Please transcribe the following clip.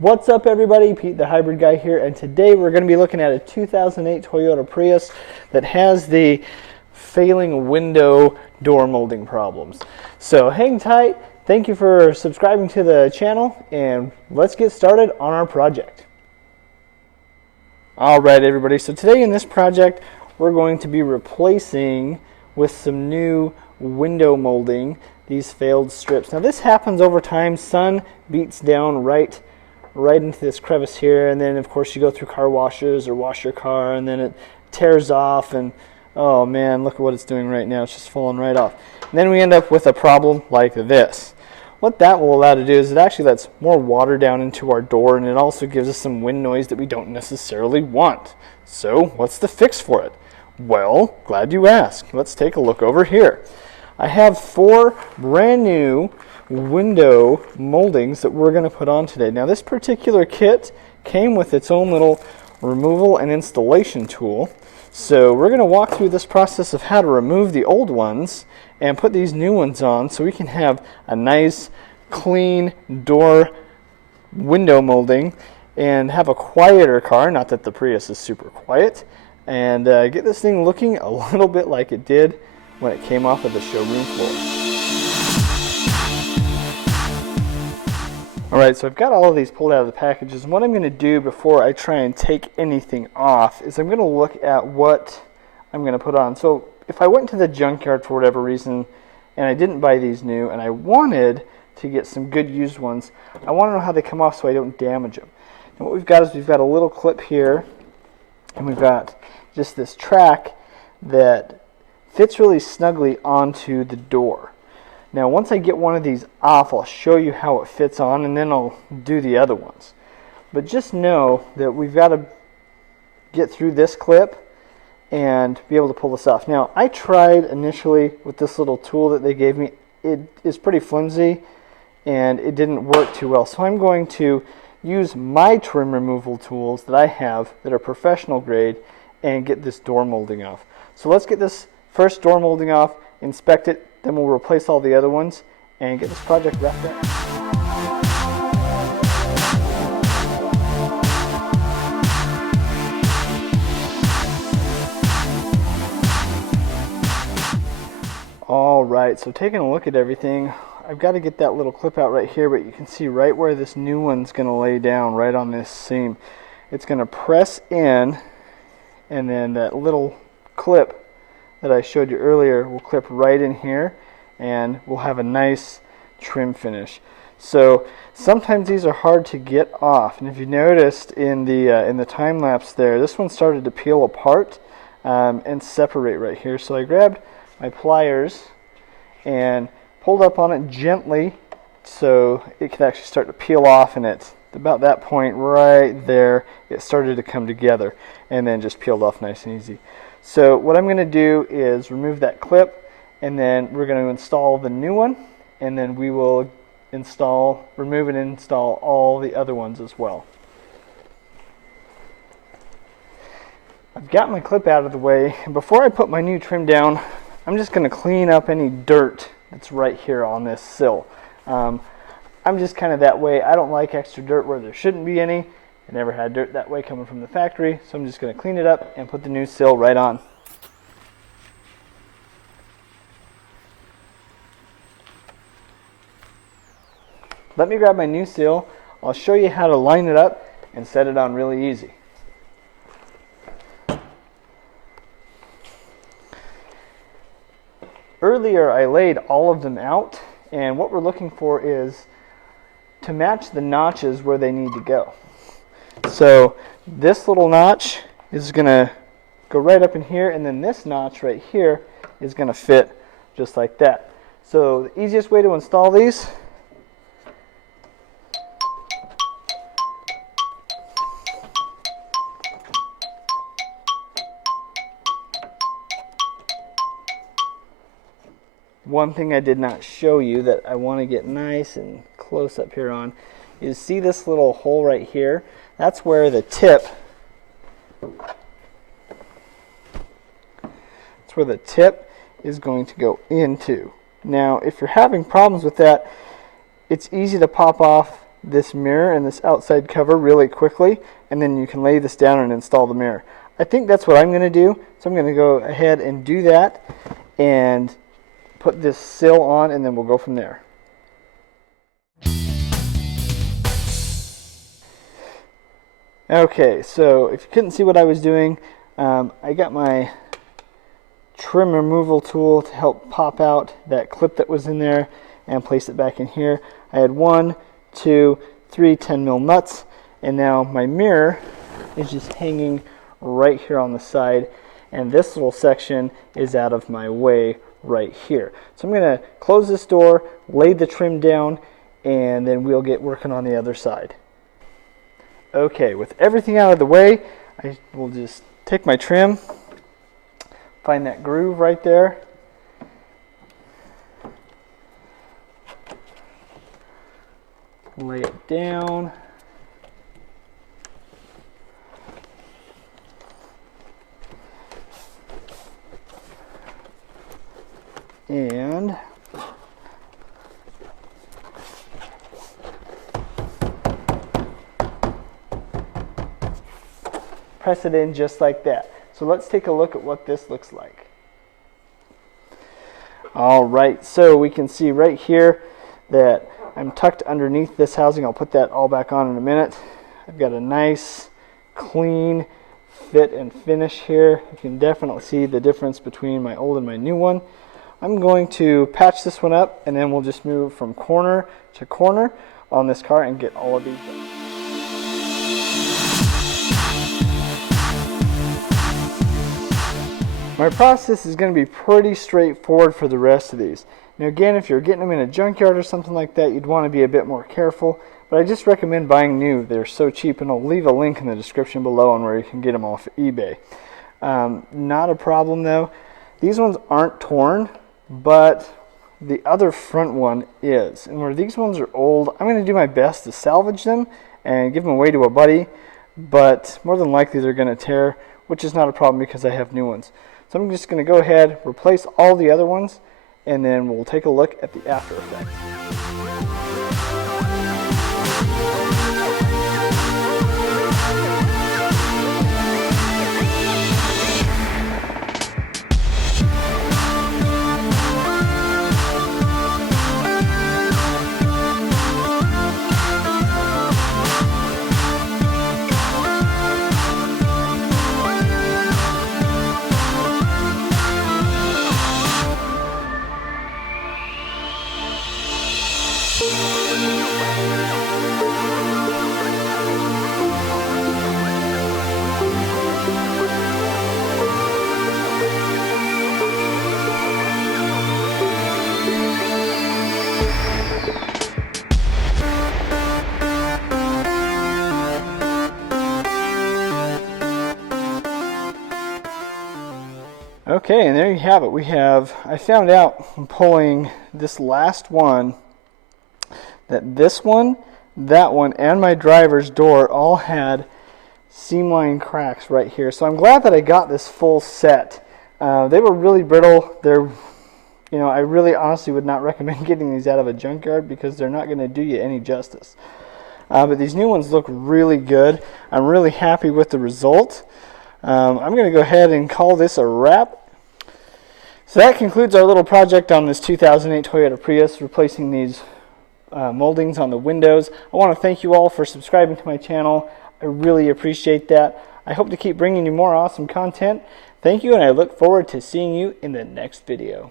What's up everybody, Pete the Hybrid Guy here, and today we're going to be looking at a 2008 Toyota Prius that has the failing window door molding problems. So hang tight, thank you for subscribing to the channel, and let's get started on our project. Alright everybody, so today in this project we're going to be replacing with some new window molding these failed strips. Now this happens over time. Sun beats down right into this crevice here, and then of course you go through car washes or wash your car, and then it tears off, and oh man, look at what it's doing right now. It's just falling right off. And then we end up with a problem like this. What that will allow to do is it actually lets more water down into our door, and it also gives us some wind noise that we don't necessarily want. So what's the fix for it? Well, glad you asked. Let's take a look over here. I have 4 brand new window moldings that we're going to put on today. Now this particular kit came with its own little removal and installation tool. So we're going to walk through this process of how to remove the old ones and put these new ones on so we can have a nice clean door window molding and have a quieter car, not that the Prius is super quiet, and get this thing looking a little bit like it did when it came off of the showroom floor. Alright, so I've got all of these pulled out of the packages, and what I'm going to do before I try and take anything off is I'm going to look at what I'm going to put on. So if I went to the junkyard for whatever reason and I didn't buy these new and I wanted to get some good used ones, I want to know how they come off so I don't damage them. And what we've got is we've got a little clip here, and we've got just this track that fits really snugly onto the door. Now once I get one of these off, I'll show you how it fits on, and then I'll do the other ones. But just know that we've got to get through this clip and be able to pull this off. Now I tried initially with this little tool that they gave me. It is pretty flimsy and it didn't work too well. So I'm going to use my trim removal tools that I have that are professional grade and get this door molding off. So let's get this first door molding off, inspect it, then we'll replace all the other ones and get this project wrapped up. Alright, so taking a look at everything, I've got to get that little clip out right here, but you can see right where this new one's going to lay down, right on this seam. It's going to press in, and then that little clip that I showed you earlier will clip right in here, and we'll have a nice trim finish. So sometimes these are hard to get off, and if you noticed in the time lapse there, this one started to peel apart and separate right here. So I grabbed my pliers and pulled up on it gently so it could actually start to peel off, and it's about that point right there it started to come together and then just peeled off nice and easy. So what I'm going to do is remove that clip, and then we're going to install the new one, and then we will remove and install all the other ones as well. I've got my clip out of the way, and before I put my new trim down, I'm just going to clean up any dirt that's right here on this sill. I'm just kind of that way. I don't like extra dirt where there shouldn't be any. I never had dirt that way coming from the factory, so I'm just going to clean it up and put the new sill right on. Let me grab my new sill. I'll show you how to line it up and set it on really easy. Earlier I laid all of them out, and what we're looking for is to match the notches where they need to go. So this little notch is going to go right up in here, and then this notch right here is going to fit just like that. So the easiest way to install these, one thing I did not show you that I want to get nice and close up here on is, see this little hole right here? That's where the tip, is going to go into. Now if you're having problems with that, it's easy to pop off this mirror and this outside cover really quickly, and then you can lay this down and install the mirror. I think that's what I'm going to do, so I'm going to go ahead and do that and put this sill on, and then we'll go from there. Okay, so if you couldn't see what I was doing, I got my trim removal tool to help pop out that clip that was in there and place it back in here. I had 1, 2, 3 10mm nuts, and now my mirror is just hanging right here on the side, and this little section is out of my way right here. So I'm going to close this door, lay the trim down, and then we'll get working on the other side. Okay, with everything out of the way, I will just take my trim, find that groove right there, lay it down, and press it in just like that. So let's take a look at what this looks like. Alright, so we can see right here that I'm tucked underneath this housing. I'll put that all back on in a minute. I've got a nice clean fit and finish here. You can definitely see the difference between my old and my new one. I'm going to patch this one up, and then we'll just move from corner to corner on this car and get all of these done. My process is going to be pretty straightforward for the rest of these. Now again, if you're getting them in a junkyard or something like that, you'd want to be a bit more careful, but I just recommend buying new. They're so cheap, and I'll leave a link in the description below on where you can get them off eBay. Not a problem though. These ones aren't torn, but the other front one is. And where these ones are old, I'm going to do my best to salvage them and give them away to a buddy, but more than likely they're going to tear, which is not a problem because I have new ones. So I'm just going to go ahead, replace all the other ones, and then we'll take a look at the after effects. Okay, and there you have it. I found out from pulling this last one that this one, that one, and my driver's door all had seam line cracks right here. So I'm glad that I got this full set. They were really brittle. I really honestly would not recommend getting these out of a junkyard because they're not going to do you any justice. But these new ones look really good. I'm really happy with the result. I'm going to go ahead and call this a wrap. So that concludes our little project on this 2008 Toyota Prius, replacing these moldings on the windows. I want to thank you all for subscribing to my channel. I really appreciate that. I hope to keep bringing you more awesome content. Thank you, and I look forward to seeing you in the next video.